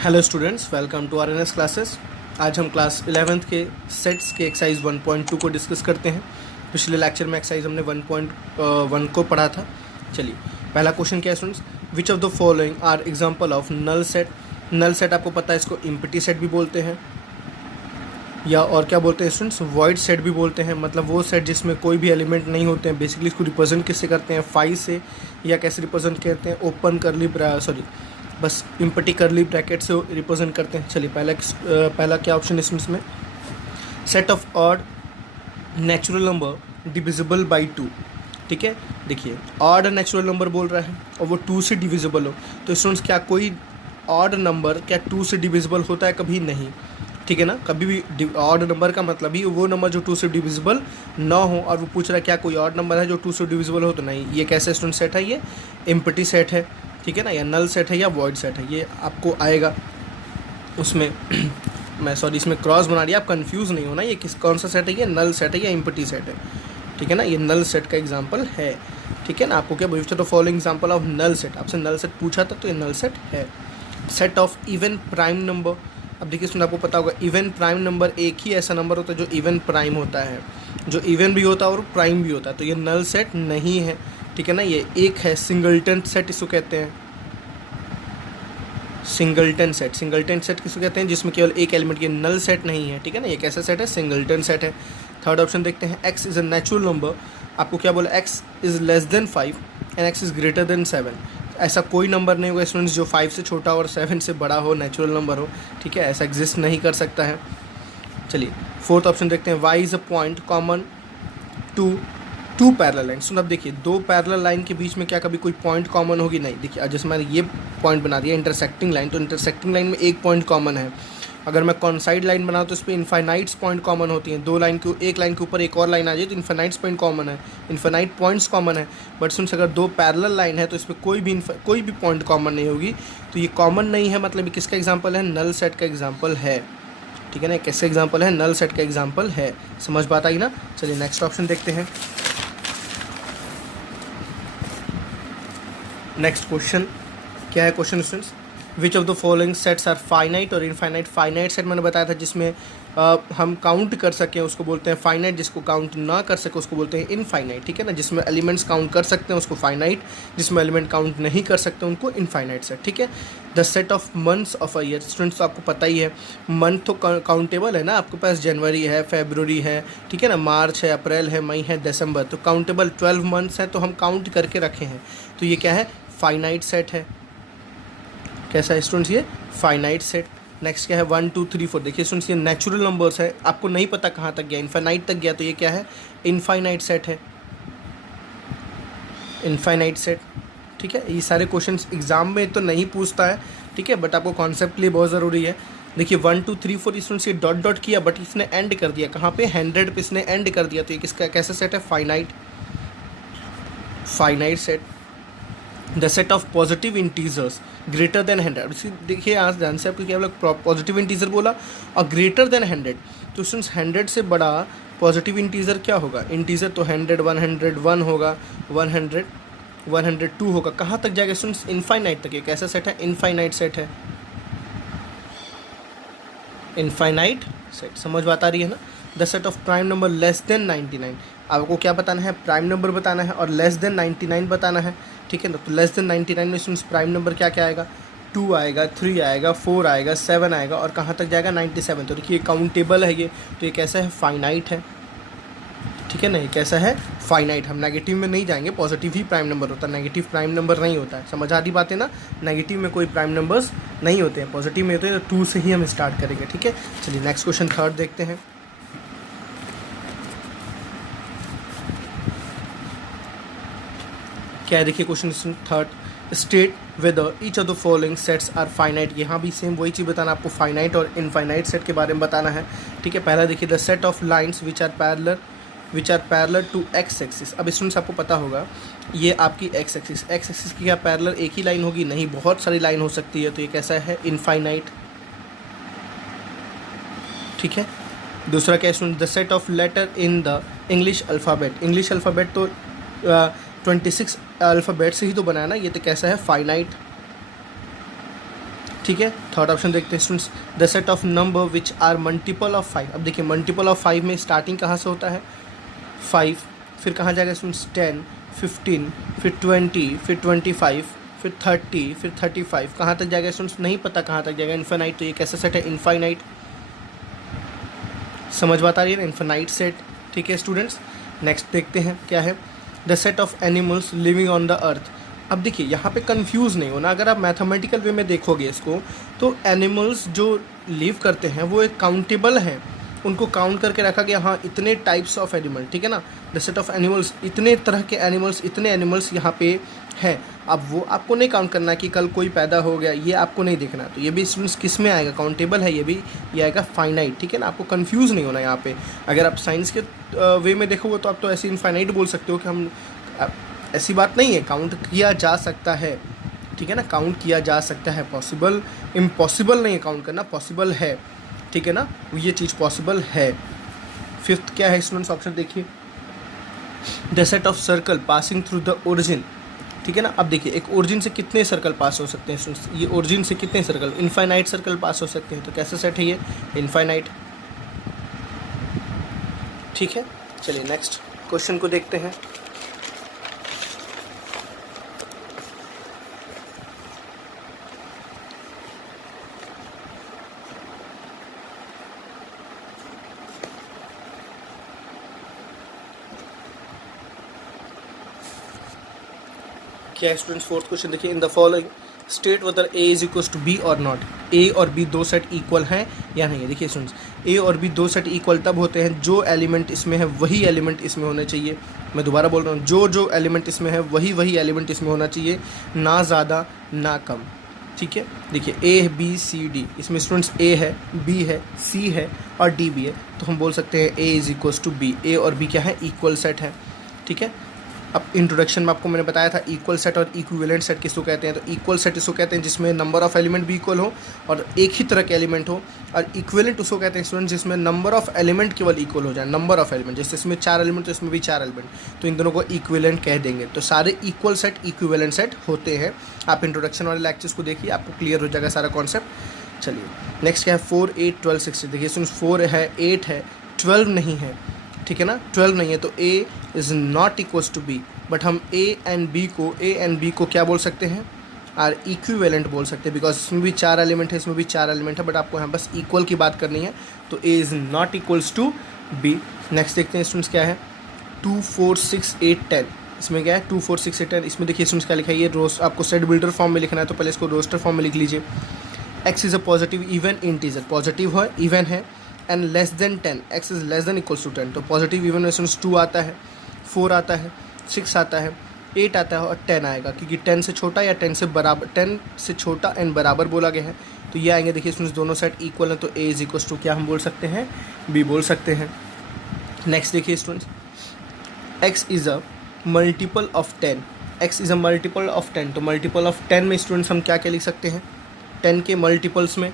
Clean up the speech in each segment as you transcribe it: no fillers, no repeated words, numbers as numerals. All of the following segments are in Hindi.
Hello students, welcome to RNS classes. आज हम क्लास 11th के सेट्स के एक्सरसाइज 1.2 को डिस्कस करते हैं। पिछले लेक्चर में एक्सरसाइज हमने 1.1 को पढ़ा था। चलिए, पहला क्वेश्चन क्या है students, which of the following are example of null set. Null set आपको पता है, इसको एम्प्टी सेट भी बोलते हैं या और क्या बोलते हैं स्टूडेंट्स, वॉइड सेट भी बोलते हैं। मतलब वो सेट जिसमें कोई भी एलिमेंट नहीं होते हैं। बेसिकली इसको रिप्रेजेंट किससे करते हैं, 5 से, या कैसे रिप्रेजेंट करते हैं, ओपन करली बस एम्प्टी करली ब्रैकेट से रिप्रेजेंट करते हैं। चलिए, पहला क्या ऑप्शन है इसमें, set of odd natural number divisible by 2। ठीक है, देखिए ऑड नेचुरल नंबर बोल रहा है और वो 2 से डिविजिबल हो, तो स्टूडेंट्स क्या कोई ऑड नंबर क्या 2 से डिविजिबल होता है? कभी नहीं। ठीक है ना, कभी भी ऑड नंबर का मतलब ही वो नंबर जो 2 से डिविजिबल ना हो। और वो पूछ रहा है क्या कोई ऑड नंबर है जो 2 से डिविजिबल हो, तो नहीं। ये कैसे स्टूडेंट सेट है? ये एम्प्टी सेट है। ठीक है ना, या नल सेट है या वॉइड सेट है, ये आपको आएगा उसमें इसमें क्रॉस बना दिया, आप कंफ्यूज नहीं होना। ये कौन सा सेट है? ये नल सेट है या एम्प्टी सेट है? ठीक है ना, ये नल सेट का एग्जांपल है। ठीक है ना, आपको क्या which the following example of null set, आपसे नल सेट पूछा था तो ये नल सेट है। Set of even prime number. अब देखिए इसमें आपको पता होगा, इवन प्राइम नंबर एक ही ऐसा नंबर होता है जो इवन प्राइम होता है, जो इवन भी होता है और प्राइम भी होता है, तो ये नल सेट नहीं है। ठीक है ना, ये एक है सिंगलटन सेट, इसको कहते हैं सिंगलटन सेट। सिंगलटन सेट किसको कहते हैं? जिसमें केवल एक एलिमेंट की, नल सेट नहीं है। ठीक है ना, ये कैसा सेट है? सिंगलटन सेट है। थर्ड ऑप्शन देखते हैं, x is a natural number. आपको क्या बोला? X is less than 5 and x is greater than 7। ऐसा कोई नंबर नहीं होगा स्टूडेंट्स जो 5 से छोटा और 7 से बड़ा हो, नेचुरल नंबर हो। ठीक है, ऐसा एग्जिस्ट नहीं कर सकता है। चलिए, फोर्थ ऑप्शन देखते हैं, Y is a point common to two parallel line. सुन, अब देखिए दो पैरेलल लाइन के बीच में क्या कभी कोई पॉइंट कॉमन होगी? नहीं। देखिए जैसे मैंने ये पॉइंट बना दिया इंटरसेक्टिंग लाइन, तो इंटरसेक्टिंग लाइन में एक पॉइंट कॉमन है। अगर मैं कॉन्साइड लाइन बनाऊँ तो इस पर इन्फाइनाइट्स पॉइंट कॉमन होती हैं। एक लाइन के ऊपर एक और लाइन आ जाए तो इन्फाइनाइट्स पॉइंट कॉमन है, इन्फाइनाइट पॉइंट्स कॉमन है। बट सुन, अगर दो पैरेलल लाइन है तो इस पर कोई भी पॉइंट कॉमन नहीं होगी, तो ये कॉमन नहीं है। मतलब ये किसका एग्जाम्पल है? नल सेट का एग्जाम्पल है। ठीक है ना, कैसे एग्जाम्पल है? नल सेट का एग्जाम्पल है। समझ बात आई ना? चलिए नेक्स्ट ऑप्शन देखते हैं। नेक्स्ट क्वेश्चन क्या है? Question students, which of the following sets are finite और इनफाइनाइट। फाइनाइट सेट मैंने बताया था जिसमें हम काउंट कर सकें उसको बोलते हैं फाइनाइट, जिसको काउंट ना कर सके उसको बोलते हैं इनफाइनाइट। ठीक है ना, जिसमें एलिमेंट्स काउंट कर सकते हैं उसको फाइनाइट, जिसमें एलिमेंट काउंट नहीं कर सकते उनको इनफाइनाइट सेट। ठीक है, the set of months of a year. Students तो आपको पता ही है, मंथ तो काउंटेबल है ना, आपके पास जनवरी है, फेब्रुवरी है, ठीक है ना, मार्च है, अप्रैल है, मई है, दिसंबर, तो काउंटेबल 12 मंथ्स हैं, तो हम काउंट करके रखे हैं। तो ये क्या है? फाइनाइट सेट है। कैसा है स्टूडेंट्स? ये फाइनाइट सेट। नेक्स्ट क्या है? 1 2 3 4। देखिए स्टूडेंट्स, ये नेचुरल नंबर्स है, आपको नहीं पता कहाँ तक गया, इनफाइनाइट तक गया, तो ये क्या है? इनफाइनाइट सेट है, इनफाइनाइट सेट। ठीक है, ये सारे क्वेश्चंस एग्जाम में तो नहीं पूछता है, ठीक है, बट आपको कॉन्सेप्ट के लिए बहुत ज़रूरी है। देखिए 1 2 3 4 स्टूडेंट्स ये डॉट डॉट किया, बट इसने एंड कर दिया कहाँ पे? 100 पे इसने एंड कर दिया, तो ये किसका कैसा सेट है? Finite set. The set of positive integers greater than 100। देखिए आज ध्यान से, आपको क्या बोला? पॉजिटिव इंटीजर बोला और ग्रेटर देन 100, तो स्टूडेंट्स 100 से बड़ा पॉजिटिव इंटीजर क्या होगा? इंटीजर तो 100 101 होगा, 100 102 होगा। कहाँ तक जाएगा स्टूडेंट्स? इनफाइनाइट तक। ये कैसा सेट है? इनफाइनाइट सेट है, इनफाइनाइट सेट। समझ बात आ रही है ना? The set of prime number less than 99। आपको क्या बताना है? प्राइम नंबर बताना है और लेस देन 99 बताना है। ठीक है ना, तो लेस देन 99 में स्टूडेंट्स प्राइम नंबर क्या क्या आएगा? 2 आएगा, 3 आएगा, 4 आएगा, 7 आएगा, और कहाँ तक जाएगा? 97। तो देखिए काउंटेबल है ये, तो ये कैसा है? फाइनाइट है। ठीक है ना, ये कैसा है? फाइनाइट। हम नेगेटिव में नहीं जाएंगे, पॉजिटिव ही प्राइम नंबर होता है, नेगेटिव प्राइम नंबर नहीं होता है। समझ आती बात है ना? नेगेटिव में कोई प्राइम नंबर्स नहीं होते हैं, पॉजिटिव में होते हैं, तो 2 से ही हम स्टार्ट करेंगे। ठीक है, चलिए नेक्स्ट क्वेश्चन थर्ड देखते हैं। क्या है? देखिए question third, state whether each of the following sets are finite. यहाँ भी सेम वही चीज़ बताना, आपको फाइनाइट और इनफाइनाइट सेट के बारे में बताना है। ठीक है, पहला देखिए, the set of lines which are parallel to X axis. अब स्टूडेंट्स आपको पता होगा, ये आपकी एक्स एक्सिस की क्या पैरेलल एक ही लाइन होगी? नहीं, बहुत सारी लाइन हो सकती है, तो ये कैसा है? इनफाइनाइट। ठीक है, दूसरा क्या student, the set of letter in the English alphabet. English alphabet तो 26 अल्फ़ाबेट से ही तो बनाया ना, ये तो कैसा है? फाइनाइट। ठीक है। थर्ड ऑप्शन देखते हैं students, the set of number which are multiple of 5। अब देखिए मल्टीपल ऑफ 5 में स्टार्टिंग कहाँ से होता है 5, फिर कहाँ जाएगा स्टूडेंट्स 10, 15, फिर 20, फिर 25, फिर 30, फिर 35, कहाँ तक जाएगा स्टूडेंट्स नहीं पता कहाँ तक जाएगा, इन्फाइनाइट। तो ये कैसा सेट है इनफाइनाइट, समझ बात आ रही है ना, इन्फाइनाइट सेट। ठीक है स्टूडेंट्स, नेक्स्ट देखते हैं क्या है, the set of animals living on the earth. अब देखिए यहाँ पे कंफ्यूज नहीं होना, अगर आप मैथमेटिकल वे में देखोगे इसको तो एनिमल्स जो लिव करते हैं वो एक काउंटेबल हैं, उनको काउंट करके रखा गया, हाँ इतने टाइप्स ऑफ एनिमल, ठीक है ना, द सेट ऑफ एनिमल्स, इतने तरह के एनिमल्स, इतने एनिमल्स यहाँ पे हैं। अब वो आपको नहीं काउंट करना कि कल कोई पैदा हो गया, ये आपको नहीं देखना। तो ये भी स्टूडेंट्स किस में आएगा, काउंटेबल है, ये आएगा फाइनाइट, ठीक है ना। आपको कंफ्यूज नहीं होना यहाँ पे। अगर आप साइंस के वे में देखोगे तो आप तो ऐसे इनफाइनाइट बोल सकते हो कि हम, ऐसी बात नहीं है, काउंट किया जा सकता है, ठीक है ना, काउंट किया जा सकता है, पॉसिबल इम्पॉसिबल नहीं है काउंट करना, पॉसिबल है, ठीक है ना, ये चीज़ पॉसिबल है। फिफ्थ क्या है स्टूडेंट्स, ऑप्शन देखिए, the set of circle passing through the origin, ठीक है ना। अब देखिए एक ओरिजिन से कितने सर्कल पास हो सकते हैं स्टूडेंट्स, ये ओरिजिन से कितने सर्कल, इनफाइनाइट सर्कल पास हो सकते हैं। तो कैसा सेट है ये इनफाइनाइट, ठीक है। चलिए नेक्स्ट क्वेश्चन को देखते हैं। क्या है स्टूडेंट्स, फोर्थ क्वेश्चन देखिए, in the following state whether A is equal to B or not. A और बी दो सेट इक्वल हैं या नहीं है। देखिए स्टूडेंट्स, ए और बी दो सेट इक्वल तब होते हैं जो एलिमेंट इसमें है वही एलिमेंट इसमें होने चाहिए। मैं दोबारा बोल रहा हूँ, जो एलिमेंट इसमें है वही एलिमेंट इसमें होना चाहिए, ना ज़्यादा ना कम, ठीक है। देखिए ए बी सी डी, इसमें स्टूडेंट्स ए है, बी है, सी है और डी भी है, तो हम बोल सकते हैं ए इज इक्वल टू बी। ए और बी क्या है, इक्वल सेट है, ठीक है। अब इंट्रोडक्शन में आपको मैंने बताया था इक्वल सेट और इक्विवेलेंट सेट किसको कहते हैं। तो इक्वल सेट इसको कहते हैं जिसमें नंबर ऑफ एलिमेंट भी इक्वल हो और एक ही तरह के एलिमेंट हो, और इक्विवेलेंट उसको कहते हैं स्टूडेंट जिसमें नंबर ऑफ एलिमेंट केवल इक्वल हो जाए, नंबर ऑफ एलिमेंट, जैसे इसमें 4 एलिमेंट तो इसमें भी 4 एलिमेंट, तो इन दोनों को इक्विवेलेंट कह देंगे। तो सारे इक्वल सेट इक्विवेलेंट सेट होते हैं। आप इंट्रोडक्शन वाले लेक्चर्स को देखिए, आपको क्लियर हो जाएगा सारा कॉन्सेप्ट। चलिए नेक्स्ट क्या है, 4, 8, 12, 16। देखिए स्टूडेंट 4 है, 8 है, 12 नहीं है, ठीक है ना, 12 नहीं है, तो A is not equals to B. But हम ए एंड बी को क्या बोल सकते हैं, आर इक्विवेलेंट बोल सकते हैं, बिकॉज इसमें भी 4 एलिमेंट है, इसमें भी 4 एलिमेंट है, बट आपको यहाँ बस इक्वल की बात करनी है। तो A is not equals to B. Next देखते हैं स्टूडेंट्स क्या है, 2, 4, 6, 8, 10। इसमें क्या है 2, 4, 6, 8, 10। इसमें देखिए स्टूडेंट्स क्या लिखा है, ये रोस्ट आपको सेट बिल्डर फॉर्म में लिखना है, तो पहले इसको रोस्टर फॉर्म में लिख लीजिए। X is a positive even integer, positive है, इवन है, and less than 10, X is less than equals to 10। तो पॉजिटिव इवन में 2 आता है, 4 आता है, 6 आता है, 8 आता है और 10 आएगा, क्योंकि 10 से छोटा या 10 से बराबर, 10 से छोटा एंड बराबर बोला गया है, तो ये आएंगे। देखिए इसमें दोनों सेट इक्वल हैं, तो ए इज इक्वल्स टू क्या हम बोल सकते हैं, बी बोल सकते हैं। नेक्स्ट देखिए students, x is a multiple of 10, x is a multiple of 10। तो मल्टीपल ऑफ 10 में स्टूडेंट्स हम क्या क्या लिख सकते हैं, 10 के मल्टीपल्स में,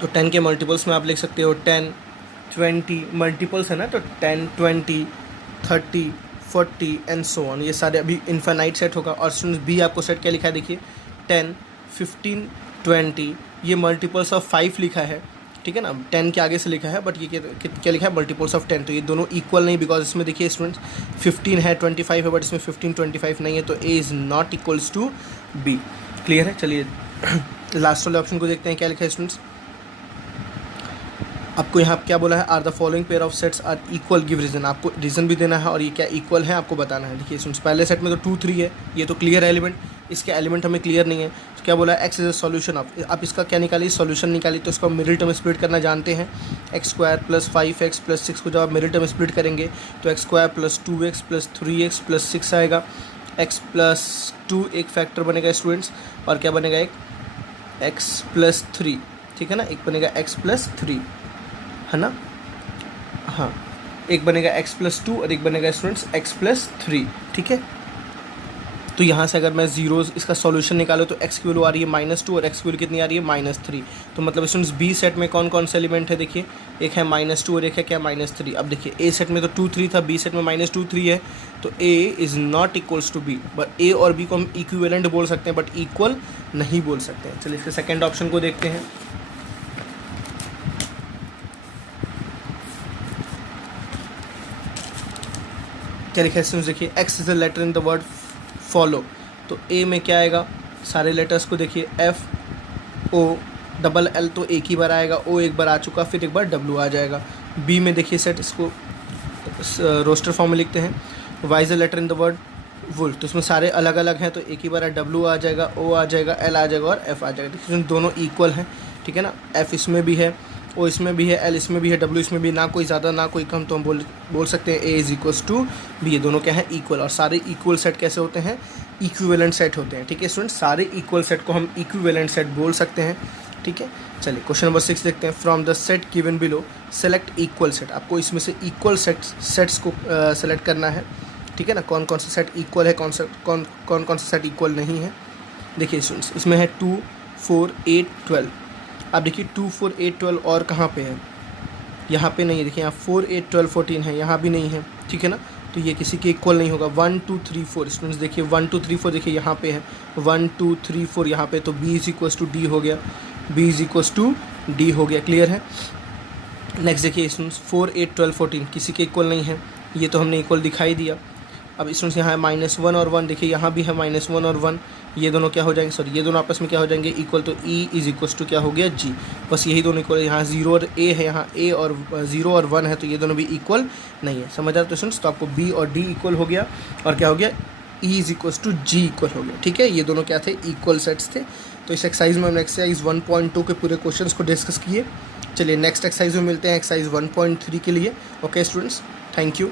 तो 10 के मल्टीपल्स में आप लिख सकते हो 10, 20 मल्टीपल्स है ना, तो 10, 20, 30, 40 एंड सो ऑन, ये सारे अभी इनफाइनाइट सेट होगा। और स्टूडेंट्स बी आपको सेट क्या लिखा है, देखिए 10, 15, 20, ये मल्टीपल्स ऑफ 5 लिखा है, ठीक है ना, 10 के आगे से लिखा है, बट ये क्या लिखा है, मल्टीपल्स ऑफ 10। तो ये दोनों इक्वल नहीं, बिकॉज इसमें देखिए स्टूडेंट्स 15 है, 25 है, बट इसमें 15, 25 नहीं है, तो A is not equals to B. Clear है। चलिए लास्ट वाले ऑप्शन को देखते हैं, क्या लिखा है स्टूडेंट्स, आपको यहाँ क्या बोला है, are the following pair of sets are equal, give reason. आपको रीजन भी देना है और ये क्या इक्वल है आपको बताना है। देखिए स्टूडेंट्स पहले सेट में तो 2, 3 है, ये तो क्लियर है एलिमेंट, इसके एलिमेंट हमें क्लियर नहीं है। तो क्या बोला है, x is a solution of, आप इसका क्या निकालिए, सॉल्यूशन निकालिए। तो इसको मिडिल टर्म स्प्लिट करना जानते हैं, x² + 5x + 6 को जब आप मिडिल टर्म स्प्लिट करेंगे तो x² + 2x + 3x + 6 आएगा, x + 2 एक फैक्टर बनेगा स्टूडेंट्स, और क्या बनेगा, एक x + 3, ठीक है ना, एक बनेगा x + 3 है ना, हाँ एक बनेगा x + 2 और एक बनेगा स्टूडेंट्स x + 3, ठीक है। तो तो यहाँ से अगर मैं जीरोज़ इसका सॉल्यूशन निकालूँ तो एक्स की वैल्यू आ रही है -2 और एक्स की वैल्यू कितनी आ रही है -3। तो मतलब स्टूडेंट्स बी सेट में कौन कौन से एलिमेंट है, देखिए एक है -2 और एक है क्या -3। अब देखिए ए सेट में तो 2 3 था, बी सेट में -2 3 है, तो A is not equals to B. But A और बी को हम इक्विवेलेंट बोल सकते हैं बट इक्वल नहीं बोल सकते हैं। चलिए इसके सेकेंड ऑप्शन को देखते हैं। क्या लिखा है स्टूडेंट्स, देखिए X is the letter in the word follow. तो ए में क्या आएगा, सारे लेटर्स को देखिए एफ ओ डबल एल तो एक ही बार आएगा, ओ एक बार आ चुका, फिर एक बार डब्ल्यू आ जाएगा। बी में देखिए सेट, इसको रोस्टर फॉर्म में लिखते हैं, Y is the letter in the word wool. तो इसमें सारे अलग अलग हैं तो एक ही बार डब्ल्यू आ जाएगा, ओ आ जाएगा, एल आ जाएगा और एफ आ जाएगा। देखिए दोनों इक्वल हैं, ठीक है ना। एफ इसमें भी है, ओ इसमें भी है, एल इसमें भी है, डब्ल्यू इसमें भी, ना कोई ज़्यादा ना कोई कम, तो हम बोल सकते हैं ए इज इक्वल्स टू बी। ये दोनों क्या है, इक्वल। और सारे इक्वल सेट कैसे होते हैं, इक्विवेलेंट सेट होते हैं, ठीक है स्टूडेंट्स। सारे इक्वल सेट को हम इक्विवेलेंट सेट बोल सकते हैं, ठीक है। चलिए क्वेश्चन नंबर 6 देखते हैं। From the set given below select equal set. आपको इसमें से इक्वल सेट्स को सेलेक्ट करना है, ठीक है ना। कौन कौन सा सेट इक्वल है, कौन सा सेट इक्वल नहीं है। देखिए स्टूडेंट्स इसमें है 2 4 8 12। अब देखिए 2 4 8 12 और कहाँ पे है, यहाँ पे नहीं है। देखिए यहाँ 4 8 12 14 है, यहाँ भी नहीं है, ठीक है ना। तो ये किसी के इक्वल नहीं होगा। 1 2 3 4 स्टूडेंट्स देखिए 1 2 3 4 देखिए यहाँ पे है 1 2 3 4 यहाँ पे, तो B is equals to D हो गया, B is equals to D हो गया, क्लियर है। नेक्स्ट देखिए स्टूडेंट्स 4 8 12 14 किसी के इक्वल नहीं है, ये तो हमने इक्वल दिखाई दिया। अब स्टूडेंट्स यहाँ है -1 और 1, देखिए यहाँ भी है -1 और 1, ये दोनों क्या हो जाएंगे, सॉरी ये दोनों आपस में क्या हो जाएंगे, इक्वल। तो ई इज इक्वल्स टू क्या हो गया, जी। बस यही दोनों इक्वल है। यहाँ 0 और ए है, यहाँ ए और 0 और 1 है, तो ये दोनों भी इक्वल नहीं है। समझ आ तो स्टूडेंट्स, तो आपको बी और डी इक्वल हो गया और क्या हो गया, E is equals to G equal हो गया, ठीक है। ये दोनों क्या थे, इक्वल सेट्स थे। तो इस एक्सरसाइज में हमने एक्सरसाइज 1.2 के पूरे क्वेश्चन को डिस्कस किए। चलिए नेक्स्ट एक्सरसाइज में मिलते हैं एक्सरसाइज 1.3 के लिए। Okay students, thank you.